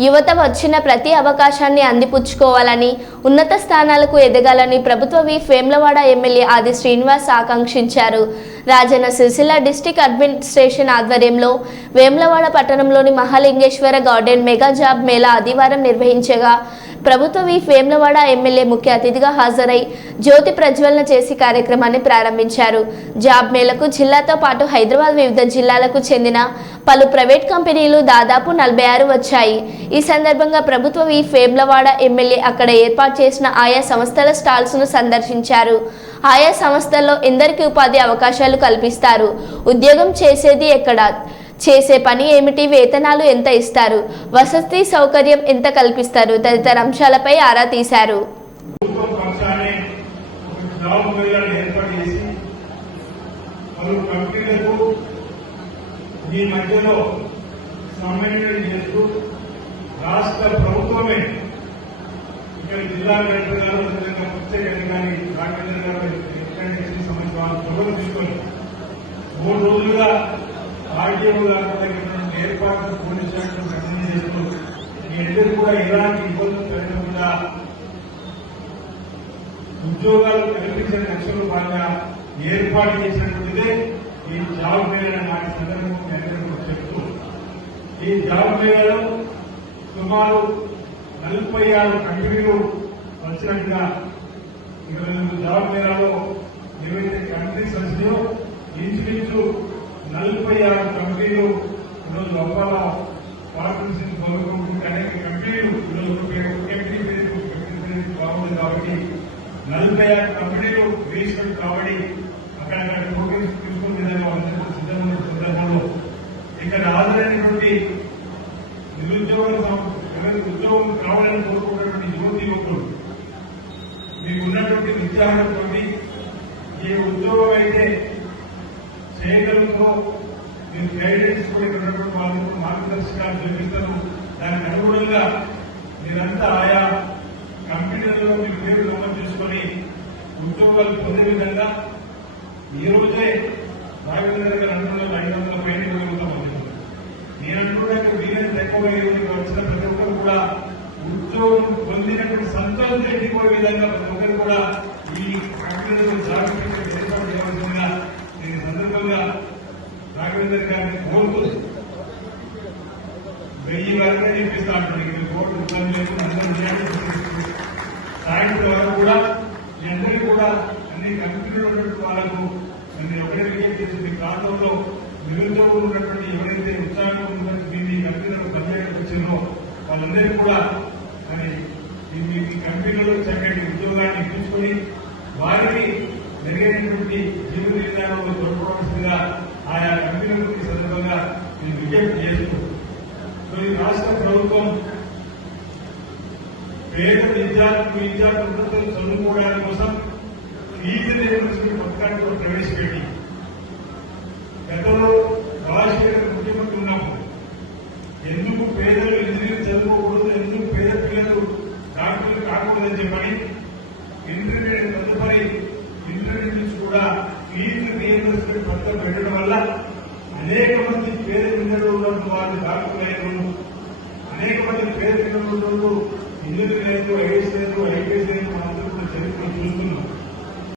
యువత వచ్చిన ప్రతి అవకాశాన్ని అందిపుచ్చుకోవాలని ఉన్నత స్థానాలకు ఎదగాలని ప్రభుత్వ వి. వేమ్లవాడ ఎమ్మెల్యే ఆది శ్రీనివాస్ ఆకాంక్షించారు. రాజన్న సిరిసిల్ల డిస్టిక్ అడ్మినిస్ట్రేషన్ ఆధ్వర్యంలో వేములవాడ పట్టణంలోని Mahalingeshwara garden mega job mela ఆదివారం నిర్వహించగా ప్రభుత్వం ఈ ఫేమ్లవాడ ఎమ్మెల్యే ముఖ్య అతిథిగా హాజరై జ్యోతి ప్రజ్వలన చేసి కార్యక్రమాన్ని ప్రారంభించారు. జాబ్ మేళకు జిల్లాతో పాటు హైదరాబాద్ వివిధ జిల్లాలకు చెందిన పలు ప్రైవేట్ కంపెనీలు దాదాపు నలభై ఆరు వచ్చాయి. ఈ సందర్భంగా ప్రభుత్వం ఈ ఫేమ్లవాడ ఎమ్మెల్యే అక్కడ ఏర్పాటు చేసిన ఆయా సంస్థల స్టాల్స్ను సందర్శించారు. ఆయా సంస్థల్లో ఎందరికీ ఉపాధి అవకాశాలు కల్పిస్తారు. ఉద్యోగం చేసేది ఎక్కడ? చేసే పని ఏమిటి? వేతనాలు ఎంత ఇస్తారు? వసతి సౌకర్యం ఎంత కల్పిస్తారు? తదితర అంశాలపై ఆరా తీశారు. ఈ మధ్యలో సమన్వయం చేస్తూ రాష్ట్ర ప్రభుత్వమే ఇక్కడ జిల్లా కలెక్టర్ గారు ప్రత్యేక అధికారి రాఘవేంద్ర గారు ఎక్కడి సంబంధించిన వాళ్ళు చొరవ తీసుకొని మూడు రోజులుగా ఆర్టీఓ గారి దగ్గర ఏర్పాట్లు పోలీస్ శాఖను ఖండన చేస్తూ మీ అందరూ కూడా ఎలాంటి ఇబ్బందులు పెరగకుండా ఉద్యోగాలు కల్పించిన లక్ష్యంలో బాగా ఏర్పాటు చేసినటువంటిదే ఈ జాబ్ మేళ నాటి సందర్భం చెప్తూ ఈ జాబ్ మేళలో సుమారు నలభై ఆరు కంపెనీలు వచ్చినట్టుగా ఈరోజు జాబ్ మేళాలో ఏవైతే కంపెనీస్ వచ్చినాయో ఇంచుమించు నలభై ఆరు కంపెనీలు ఈరోజు లోపల పార్ట్నర్షిప్ గవర్నమెంట్ అనేక కంపెనీలు ఈరోజు కంపెనీ పేరు కంపెనీ పేరు బాగుంది కాబట్టి నలభై ఆరు కంపెనీలు రిజిస్టర్ కాబట్టి అక్కడక్కడ అక్కడ నోటీస్ తీసుకునే విధంగా వాళ్ళందరూ సిద్ధమైన సందర్భంలో. ఇక్కడ హాజరైనటువంటి నిరుద్యోగుల ఉద్యోగం కావాలని కోరుకున్నటువంటి యువతి యువకులు మీకు ఉన్నటువంటి ఉత్సాహంతో చేయగలుగుతో నేను గైడెన్స్ కూడా ఇక్కడ ఉన్నటువంటి వాళ్ళకు మార్గదర్శకాలు చూపిస్తాను. దానికి అనుగుణంగా మీరంతా ఆయా కంపెనీలలో మీ పేరు నమోదు చేసుకొని ఉద్యోగాలు పొందే విధంగా ఈ రోజే రాఘవేంద్ర గారు అనుకున్న ఐదు వందల పైన ఇవ్వగలుగుతామని నేను అంటున్నాక వీలైనంత తక్కువ వచ్చిన ప్రతి ఒక్కరు కూడా ఉద్యోగం పొందినటువంటి సంతోషం ఎండిపోయే విధంగా ప్రతి ఒక్కరు కూడా ఈ కంపెనీలో జాగ్రత్తగా ఏర్పాటు చేయవలసిందిగా నేను సందర్భంగా అరవిందర్ గారిని కోరుతూ వెయ్యి వరకే చెప్పిస్తా అంటాను ఇక్కడ కోర్టు ఇబ్బంది లేకుండా అందరూ సాయంత్రం వరకు కూడా మీ అందరికీ కూడా అన్ని కంపెనీలు ఉన్నటువంటి వాళ్ళకు నేను ఎవరైనా విజ్ఞప్తి మీ ప్రాంతంలో నిరుద్యోగులు ఉన్నటువంటి ఎవరైతే ఉత్సాహంగా ఉన్నటువంటి మీ కంపెనీలకు పనిచేయడానికి వచ్చిందో వాళ్ళందరికీ కూడా మరి మీ మీ కంపెనీలో చక్కటి ఉద్యోగాన్ని ఇప్పించుకొని వారికి మెరుగైనటువంటి జీవన విధానంలో తోడ్పడవలసిందిగా ఆయా కంపెనీలకు ఈ సందర్భంగా నేను విజ్ఞప్తి చేస్తూ సో ఈ రాష్ట్ర ప్రభుత్వం పేద విద్యార్థులు విద్యార్థులు చదువుకోవడానికి కోసం ఫీజు రియంబర్స్మెంట్ పథకాన్ని అనేక మంది పేద పిల్లలు ఉన్నటువంటి వాళ్ళు డాక్టర్లు అనేక మంది పేద పిల్లలు ఉన్నప్పుడు ఇంజనీరింగ్